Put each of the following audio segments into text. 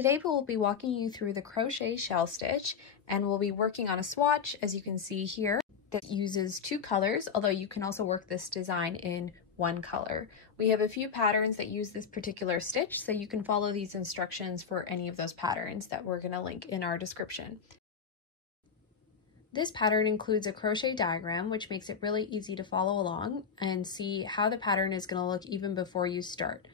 Today we'll be walking you through the crochet shell stitch, and we'll be working on a swatch, as you can see here, that uses 2 colors, although you can also work this design in 1 color. We have a few patterns that use this particular stitch, so you can follow these instructions for any of those patterns that we're going to link in our description. This pattern includes a crochet diagram, which makes it really easy to follow along and see how the pattern is going to look even before you start.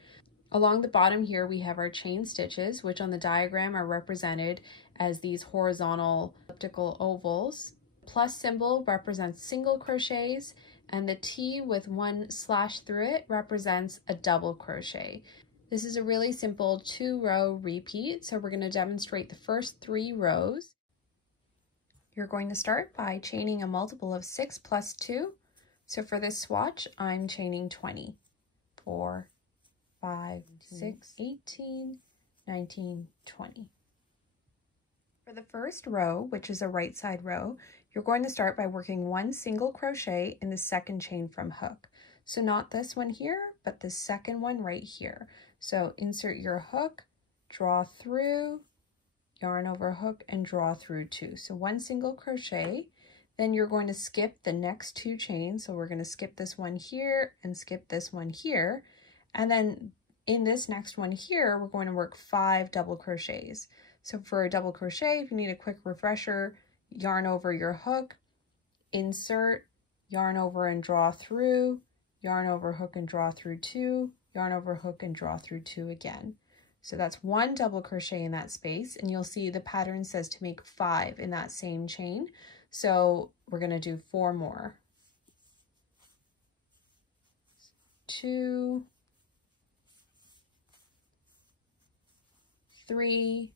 Along the bottom here we have our chain stitches, which on the diagram are represented as these horizontal elliptical ovals. Plus symbol represents single crochets, and the T with 1 slash through it represents a double crochet. This is a really simple 2-row repeat, so we're going to demonstrate the first 3 rows. You're going to start by chaining a multiple of 6 plus 2. So for this swatch, I'm chaining 20. 4, 5, 6, 18, 19, 20. For the first row, which is a right side row, you're going to start by working 1 single crochet in the second chain from hook. So not this one here, but the second one right here. So insert your hook, draw through, yarn over hook, and draw through 2. So 1 single crochet. Then you're going to skip the next 2 chains. So we're going to skip this one here and skip this one here. And then in this next one here, we're going to work 5 double crochets. So for a double crochet, if you need a quick refresher, yarn over your hook, insert, yarn over and draw through, yarn over hook and draw through 2, yarn over hook and draw through 2 again. So that's 1 double crochet in that space, and you'll see the pattern says to make 5 in that same chain. So we're going to do 4 more. 2, 3,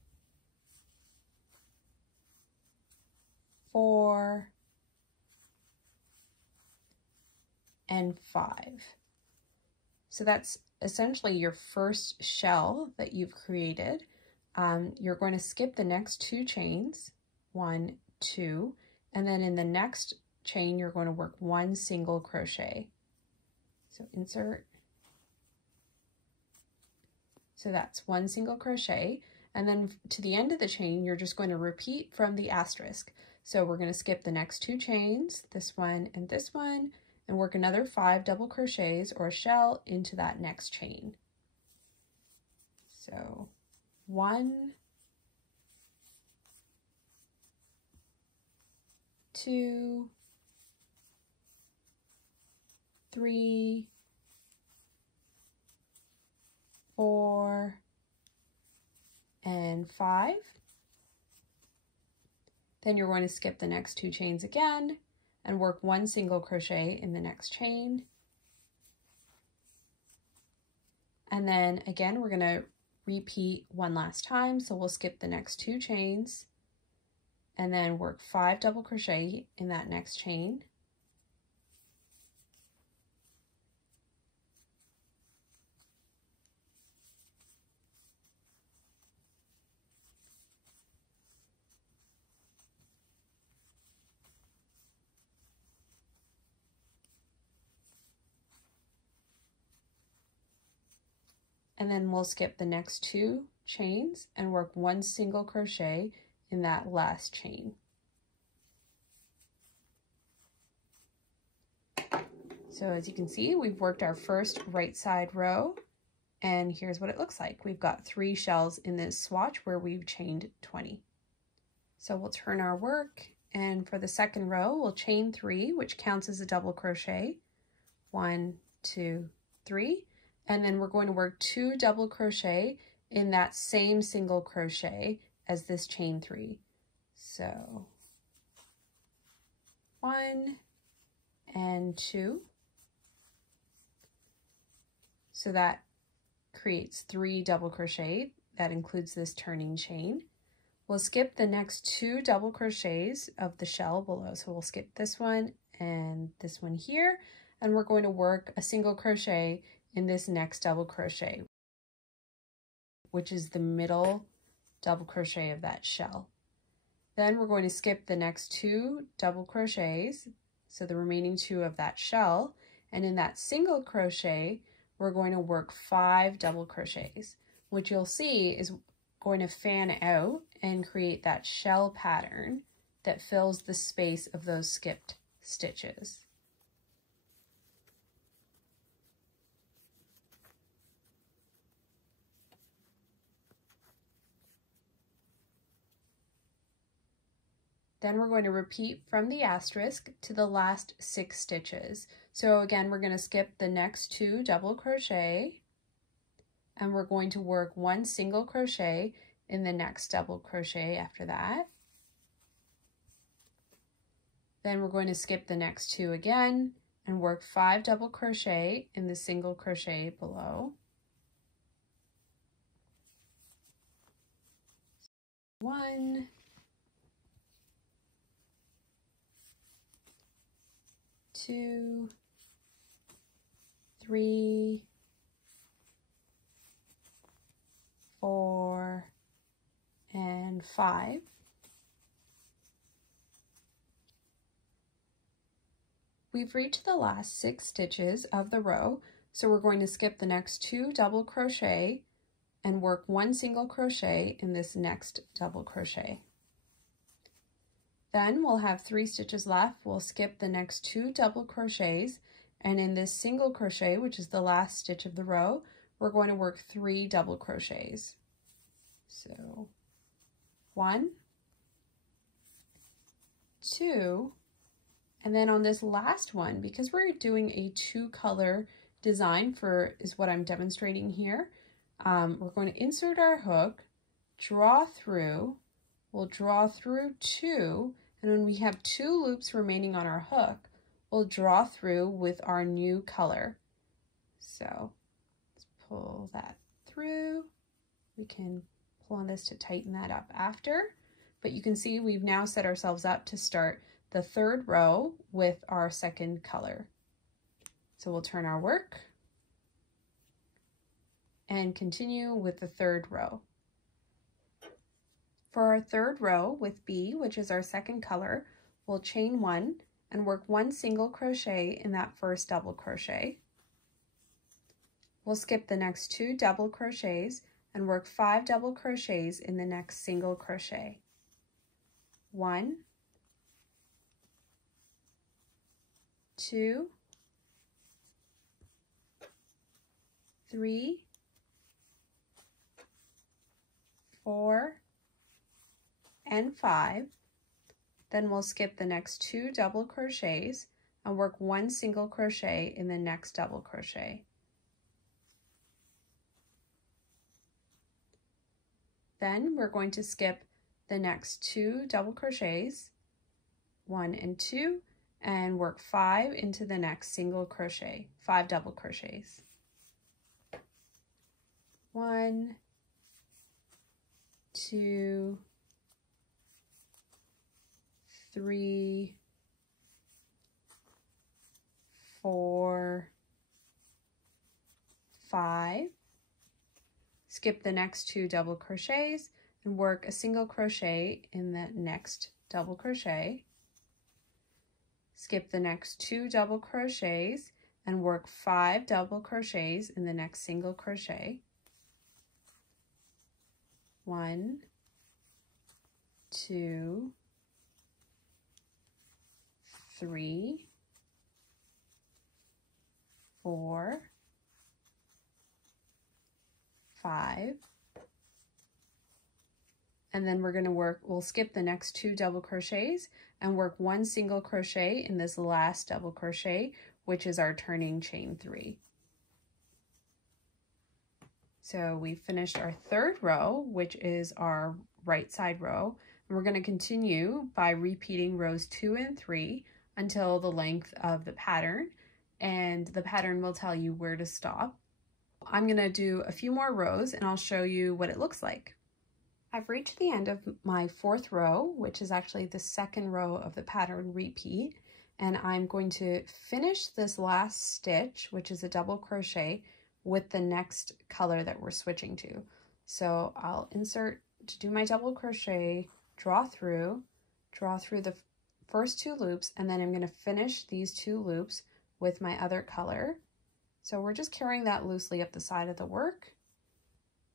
4, and 5. So that's essentially your first shell that you've created. You're going to skip the next 2 chains, 1, 2, and then in the next chain you're going to work 1 single crochet. So insert. So that's 1 single crochet, and then to the end of the chain you're just going to repeat from the asterisk. So we're going to skip the next 2 chains, this one, and work another 5 double crochets or a shell into that next chain. So 1, 2, 3, 4, and 5. Then you're going to skip the next 2 chains again and work 1 single crochet in the next chain. And then again, we're going to repeat 1 last time. So we'll skip the next 2 chains and then work 5 double crochet in that next chain. And then we'll skip the next 2 chains and work 1 single crochet in that last chain. So as you can see, we've worked our first right side row, and here's what it looks like. We've got 3 shells in this swatch where we've chained 20. So we'll turn our work, and for the second row, we'll chain 3, which counts as a double crochet. 1, 2, 3. And then we're going to work 2 double crochet in that same single crochet as this chain 3. So 1 and 2. So that creates 3 double crochet. That includes this turning chain. We'll skip the next 2 double crochets of the shell below. So we'll skip this one and this one here, and we're going to work a single crochet in this next double crochet, which is the middle double crochet of that shell. Then we're going to skip the next 2 double crochets, so the remaining 2 of that shell, and in that single crochet we're going to work 5 double crochets. What you'll see is going to fan out and create that shell pattern that fills the space of those skipped stitches. Then we're going to repeat from the asterisk to the last 6 stitches. So again, we're going to skip the next 2 double crochet, and we're going to work 1 single crochet in the next double crochet after that. Then we're going to skip the next 2 again and work 5 double crochet in the single crochet below. 1, 2, 3, 4, and 5. We've reached the last 6 stitches of the row, so we're going to skip the next 2 double crochet and work 1 single crochet in this next double crochet. Then we'll have 3 stitches left. We'll skip the next 2 double crochets, and in this single crochet, which is the last stitch of the row, we're going to work 3 double crochets. So 1, 2, and then on this last one, because we're doing a 2-color design is what I'm demonstrating here, we're going to insert our hook, draw through, we'll draw through 2, and when we have 2 loops remaining on our hook, we'll draw through with our new color. So let's pull that through. We can pull on this to tighten that up after, but you can see we've now set ourselves up to start the 3rd row with our 2nd color. So we'll turn our work and continue with the 3rd row. For our 3rd row with B, which is our 2nd color, we'll chain 1 and work 1 single crochet in that first double crochet. We'll skip the next 2 double crochets and work 5 double crochets in the next single crochet. 1, 2, 3, 4, and 5. Then we'll skip the next 2 double crochets and work 1 single crochet in the next double crochet. Then we're going to skip the next 2 double crochets, 1 and 2, and work 5 into the next single crochet, 5 double crochets. 1, 2, 3, 4, 5. Skip the next 2 double crochets and work a single crochet in the next double crochet. Skip the next 2 double crochets and work 5 double crochets in the next single crochet. 1, 2, 3, 4, 5, and then we'll skip the next 2 double crochets and work 1 single crochet in this last double crochet, which is our turning chain 3. So we finished our 3rd row, which is our right side row, and we're going to continue by repeating rows 2 and 3 until the length of the pattern, and the pattern will tell you where to stop. I'm going to do a few more rows and I'll show you what it looks like. I've reached the end of my 4th row, which is actually the 2nd row of the pattern repeat, and I'm going to finish this last stitch, which is a double crochet, with the next color that we're switching to. So I'll insert to do my double crochet, draw through the first 2 loops, and then I'm going to finish these 2 loops with my other color. So we're just carrying that loosely up the side of the work,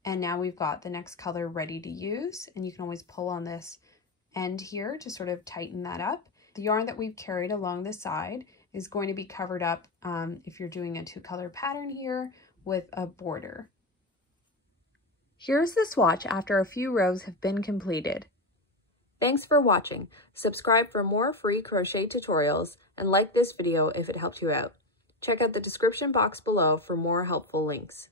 And now we've got the next color ready to use, and you can always pull on this end here to sort of tighten that up. The yarn that we've carried along the side is going to be covered up if you're doing a 2-color pattern here with a border. Here's the swatch after a few rows have been completed. Thanks for watching. Subscribe for more free crochet tutorials and like this video if it helped you out. Check out the description box below for more helpful links.